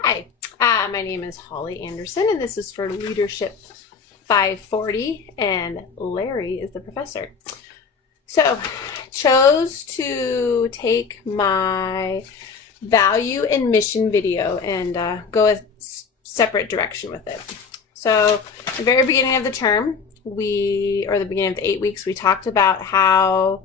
Hi, my name is Holly Anderson, and this is for Leadership 540, and Larry is the professor. So, chose to take my value and mission video and go a separate direction with it. So, at the very beginning of the term, or the beginning of the 8 weeks, we talked about our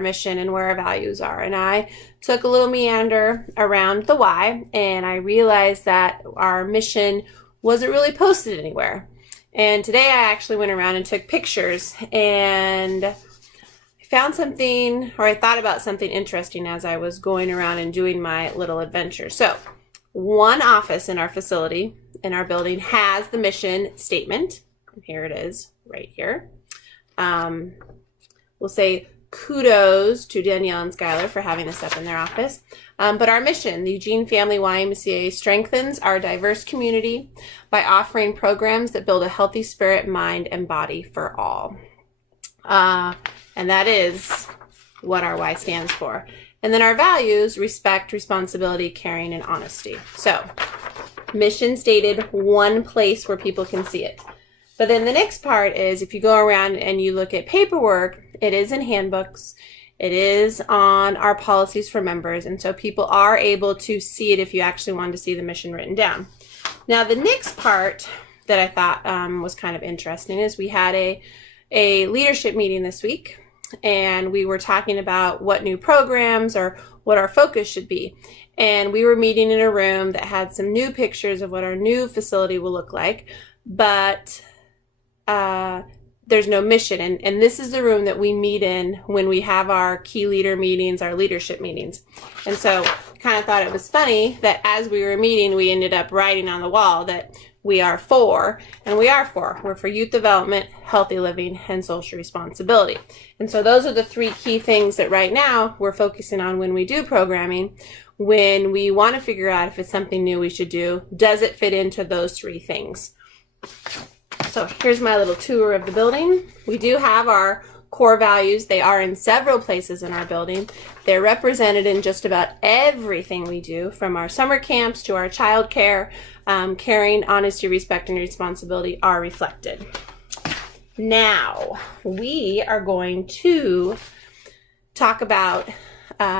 mission and where our values are. And I took a little meander around the why, and I realized that our mission wasn't really posted anywhere. And today I actually went around and took pictures, and I found something, or I thought about something interesting as I was going around and doing my little adventure. So, one office in our facility, in our building, has the mission statement. And here it is, right here. We'll say kudos to Danielle and Skylar for having this up in their office. But our mission, the Eugene Family YMCA, strengthens our diverse community by offering programs that build a healthy spirit, mind, and body for all. And that is what our Y stands for. And then our values: respect, responsibility, caring, and honesty. So, mission stated, one place where people can see it. But then the next part is, if you go around and you look at paperwork, it is in handbooks, it is on our policies for members, and so people are able to see it if you actually wanted to see the mission written down. Now, the next part that I thought was kind of interesting is we had a leadership meeting this week, and we were talking about what new programs or what our focus should be. And we were meeting in a room that had some new pictures of what our new facility will look like, but there's no mission. And this is the room that we meet in when we have our key leader meetings, our leadership meetings. And so kind of thought it was funny that as we were meeting, we ended up writing on the wall that we are for, and we are for. We're for youth development, healthy living, and social responsibility. And so those are the three key things that right now we're focusing on when we do programming. When we want to figure out if it's something new we should do, does it fit into those three things? So here's my little tour of the building. We do have our core values. They are in several places in our building. They're represented in just about everything we do, from our summer camps to our child care. Caring, honesty, respect, and responsibility are reflected. Now, we are going to talk about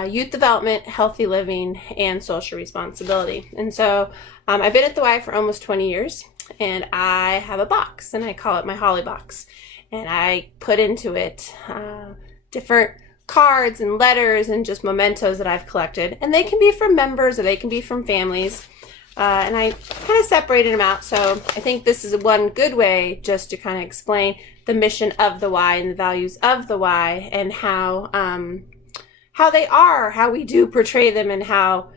youth development, healthy living, and social responsibility. And so I've been at the Y for almost 20 years. And I have a box, and I call it my Holly box. And I put into it different cards and letters and just mementos that I've collected. And they can be from members or they can be from families. And I kind of separated them out. So I think this is one good way just to kind of explain the mission of the Y and the values of the Y, and how they are, how we do portray them, and how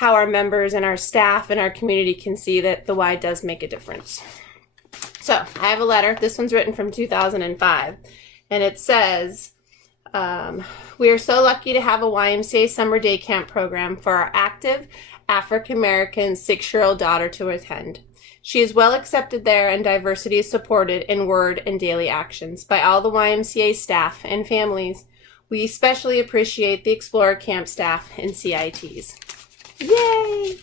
our members and our staff and our community can see that the Y does make a difference. So I have a letter. This one's written from 2005, and it says, we are so lucky to have a YMCA summer day camp program for our active African-American 6-year-old daughter to attend. She is well accepted there, and diversity is supported in word and daily actions by all the YMCA staff and families. We especially appreciate the Explorer Camp staff and CITs. Yay!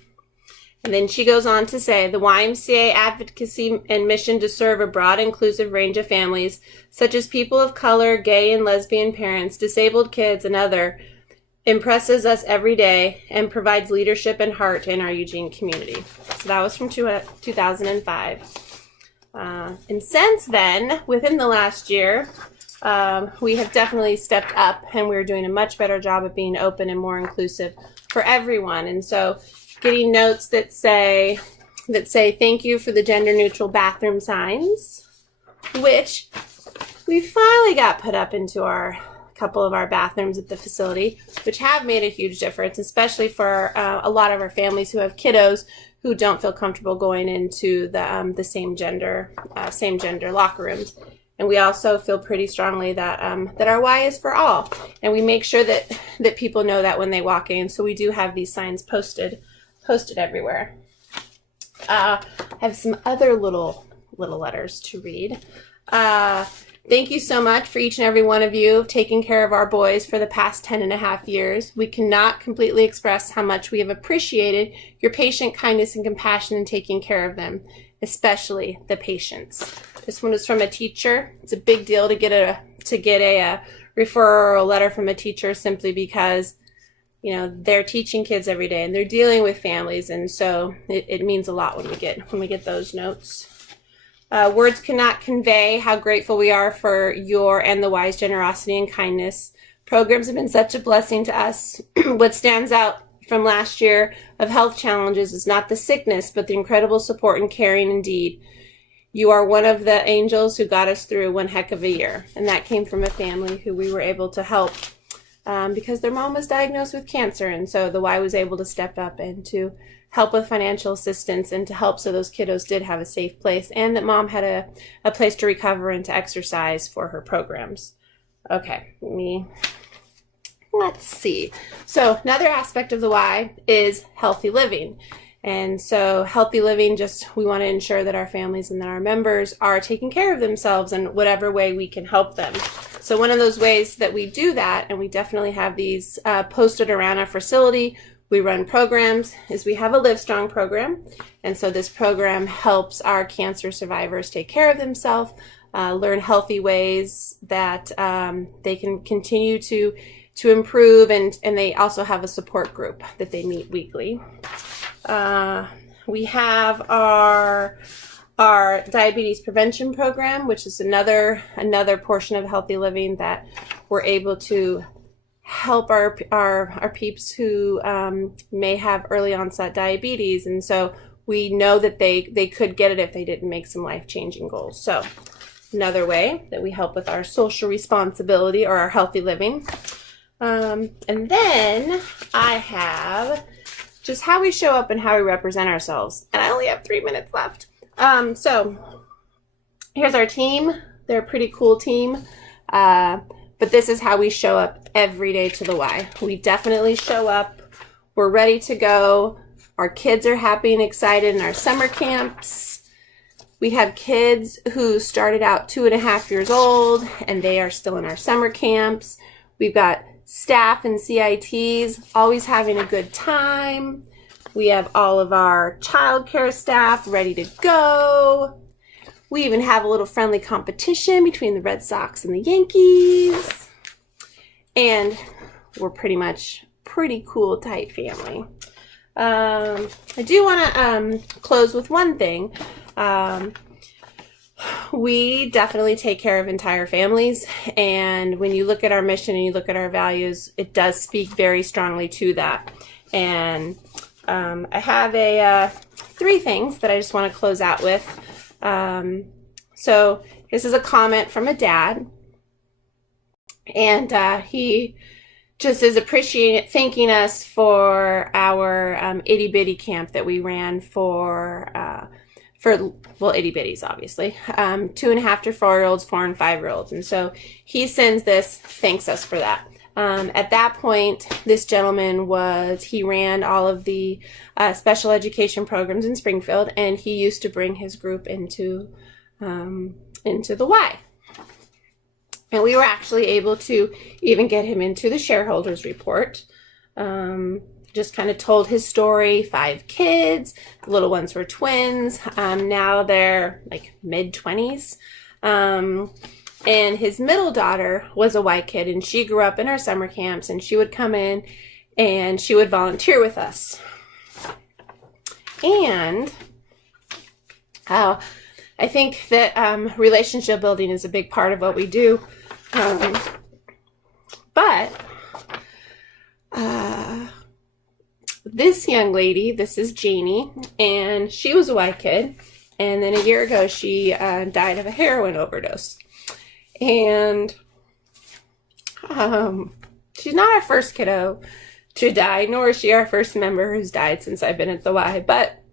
And then she goes on to say, the YMCA advocacy and mission to serve a broad, inclusive range of families, such as people of color, gay and lesbian parents, disabled kids, and other, impresses us every day and provides leadership and heart in our Eugene community. So that was from 2005. And since then, within the last year, we have definitely stepped up, and we're doing a much better job of being open and more inclusive for everyone. And so getting notes that say thank you for the gender neutral bathroom signs, which we finally got put up into a couple of our bathrooms at the facility, which have made a huge difference, especially for a lot of our families who have kiddos who don't feel comfortable going into the same gender locker rooms. And we also feel pretty strongly that our Y is for all, and we make sure that people know that when they walk in. So we do have these signs posted everywhere. I have some other little letters to read. Thank you so much for each and every one of you taking care of our boys for the past 10.5 years. We cannot completely express how much we have appreciated your patient kindness and compassion in taking care of them, especially the patients. This one is from a teacher. It's a big deal to get a referral letter from a teacher, simply because they're teaching kids every day and they're dealing with families, and so it means a lot when we get those notes. Words cannot convey how grateful we are for your and the Y's generosity and kindness. Programs have been such a blessing to us. What stands out from last year of health challenges is not the sickness, but the incredible support and caring indeed. You are one of the angels who got us through one heck of a year. And that came from a family who we were able to help because their mom was diagnosed with cancer. And so the Y was able to step up and to help with financial assistance and to help so those kiddos did have a safe place, and that mom had a place to recover and to exercise for her programs. Okay, let's see. So another aspect of the Y is healthy living. And so healthy living, we want to ensure that our families and that our members are taking care of themselves in whatever way we can help them. So one of those ways that we do that, and we definitely have these posted around our facility, we run programs, is we have a Live Strong program. And so this program helps our cancer survivors take care of themselves, learn healthy ways that they can continue to improve, and they also have a support group that they meet weekly. We have our diabetes prevention program, which is another portion of healthy living that we're able to help our peeps who may have early onset diabetes, and so we know that they could get it if they didn't make some life-changing goals. So another way that we help with our social responsibility or our healthy living. And then I have just how we show up and how we represent ourselves. And I only have 3 minutes left. So here's our team. They're a pretty cool team. But this is how we show up every day to the Y. We definitely show up. We're ready to go. Our kids are happy and excited in our summer camps. We have kids who started out 2.5 years old, and they are still in our summer camps. We've got staff and CITs always having a good time. We have all of our childcare staff ready to go. We even have a little friendly competition between the Red Sox and the Yankees. And we're pretty cool, tight family. I do want to close with one thing. We definitely take care of entire families, and when you look at our mission and you look at our values, it does speak very strongly to that. And I have 3 things that I just want to close out with. So this is a comment from a dad, and he just is thanking us for our itty bitty camp that we ran for itty bitties, obviously, 2.5 to 4-year-olds, 4 and 5-year-olds. And so he sends this, thanks us for that. At that point, this gentleman he ran all of the special education programs in Springfield, and he used to bring his group into the Y. And we were actually able to even get him into the shareholders report. Just kind of told his story, 5 kids, the little ones were twins. Now they're like mid-20s. And his middle daughter was a Y kid, and she grew up in our summer camps, and she would come in and she would volunteer with us. And I think that relationship building is a big part of what we do. But this young lady, this is Janie, and she was a Y kid, and then a year ago she died of a heroin overdose. And she's not our first kiddo to die, nor is she our first member who's died since I've been at the Y, but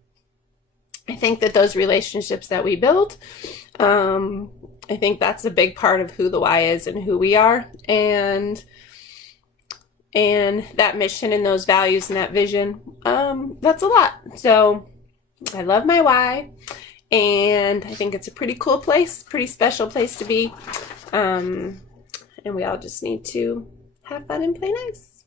I think that those relationships that we build, I think that's a big part of who the Y is and who we are, and that mission and those values and that vision, that's a lot. So I love my Y, and I think it's a pretty cool place, pretty special place to be. And we all just need to have fun and play nice.